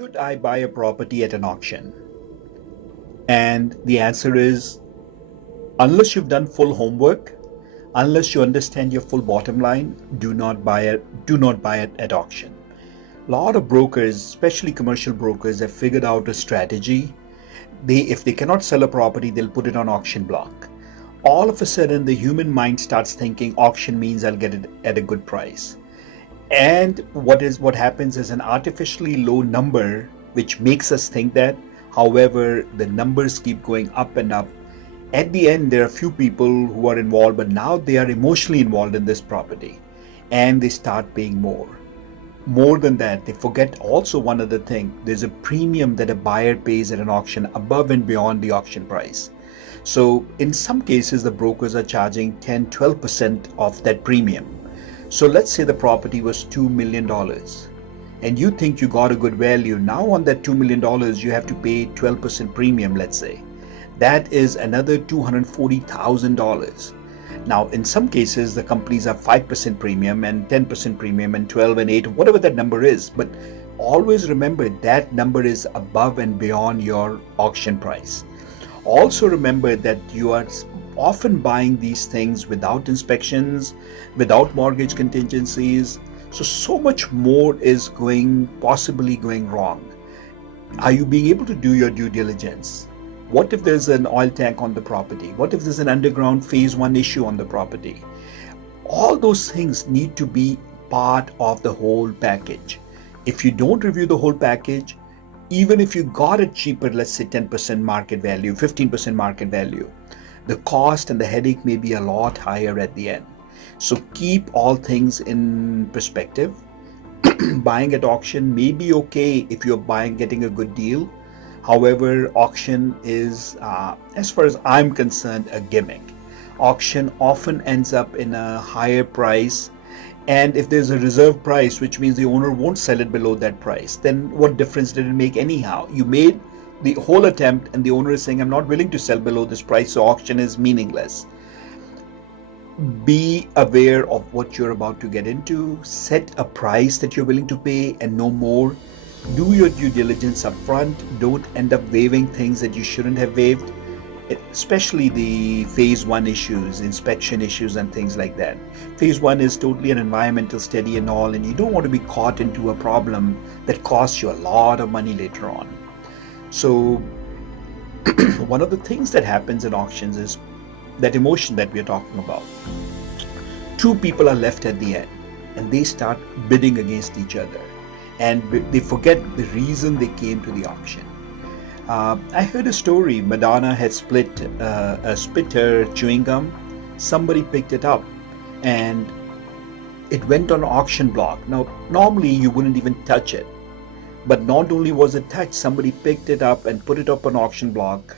Should I buy a property at an auction? And the answer is, unless you've done full homework, unless you understand your full bottom line, do not buy it at auction. A lot of brokers, especially commercial brokers, have figured out a strategy. If they cannot sell a property, they'll put it on auction block. All of a sudden, the human mind starts thinking auction means I'll get it at a good price. And what happens is an artificially low number, which makes us think that. However, the numbers keep going up and up. At the end, there are a few people who are involved, but now they are emotionally involved in this property, and they start paying more. More than that, they forget also one other thing. There's a premium that a buyer pays at an auction above and beyond the auction price. So in some cases, the brokers are charging 10-12% of that premium. So let's say the property was $2 million and you think you got a good value. Now on that $2 million, you have to pay 12% premium, let's say. That is another $240,000. Now, in some cases, the companies have 5% premium and 10% premium and 12 and 8, whatever that number is. But always remember that number is above and beyond your auction price. Also remember that you are often buying these things without inspections, without mortgage contingencies. So much more is possibly going wrong. Are you being able to do your due diligence? What if there's an oil tank on the property? What if there's an underground phase 1 issue on the property? All those things need to be part of the whole package. If you don't review the whole package, even if you got it cheaper, let's say 10% market value, 15% market value, the cost and the headache may be a lot higher at the end. So keep all things in perspective. Buying at auction may be okay if you're getting a good deal. However, auction is, as far as I'm concerned, a gimmick. Auction often ends up in a higher price, and if there's a reserve price, which means the owner won't sell it below that price, then what difference did it make anyhow? You made the whole attempt and the owner is saying, I'm not willing to sell below this price, so auction is meaningless. Be aware of what you're about to get into. Set a price that you're willing to pay and no more. Do your due diligence up front. Don't end up waiving things that you shouldn't have waived, especially the phase 1 issues, inspection issues and things like that. Phase 1 is totally an environmental study and all, and you don't want to be caught into a problem that costs you a lot of money later on. So one of the things that happens in auctions is that emotion that we're talking about. Two people are left at the end and they start bidding against each other, and they forget the reason they came to the auction. I heard a story. Madonna had split her chewing gum. Somebody picked it up and it went on auction block. Now, normally you wouldn't even touch it, but not only was it touched, somebody picked it up and put it up on auction block.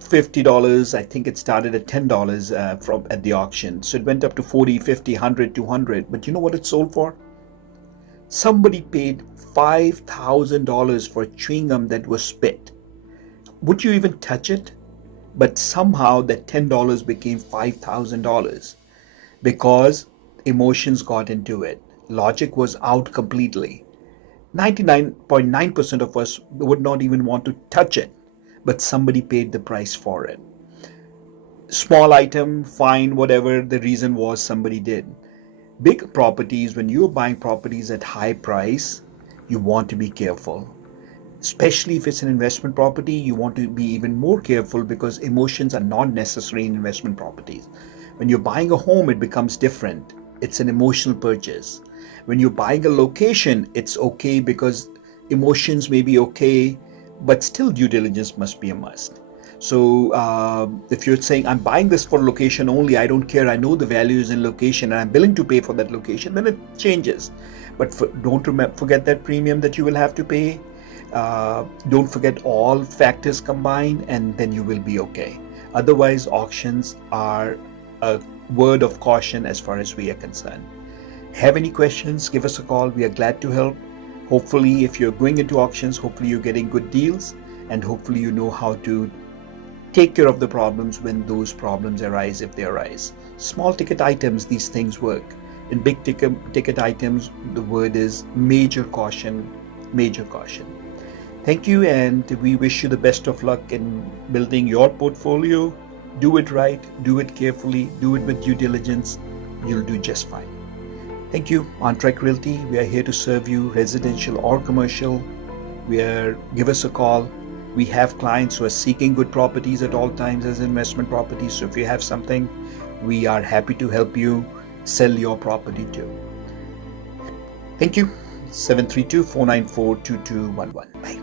$50. I think it started at $10 at the auction. So it went up to $40, $50, $100, $200. But you know what it sold for? Somebody paid $5,000 for a chewing gum that was spit. Would you even touch it? But somehow that $10 became $5,000 because emotions got into it. Logic was out completely. 99.9% of us would not even want to touch it, but somebody paid the price for it. Small item, fine, whatever the reason was, somebody did. Big properties, when you're buying properties at high price, you want to be careful. Especially if it's an investment property, you want to be even more careful because emotions are not necessary in investment properties. When you're buying a home, it becomes different. It's an emotional purchase. When you're buying a location, it's okay because emotions may be okay, but still due diligence must be a must. So if you're saying, I'm buying this for location only, I don't care, I know the value is in location and I'm willing to pay for that location, then it changes. But don't forget that premium that you will have to pay. Don't forget all factors combined, and then you will be okay. Otherwise, auctions are a word of caution as far as we are concerned. Have any questions? Give us a call. We are glad to help. Hopefully, if you're going into auctions, hopefully you're getting good deals, and hopefully you know how to take care of the problems when those problems arise, if they arise. Small ticket items, these things work. In big ticket items, the word is major caution major caution. Thank you, and we wish you the best of luck in building your portfolio. Do it right, do it carefully, do it with due diligence. You'll do just fine. Thank you. On Track Realty, we are here to serve you, residential or commercial. Give us a call. We have clients who are seeking good properties at all times as investment properties. So if you have something, we are happy to help you sell your property too. Thank you. 732-494-2211. Bye.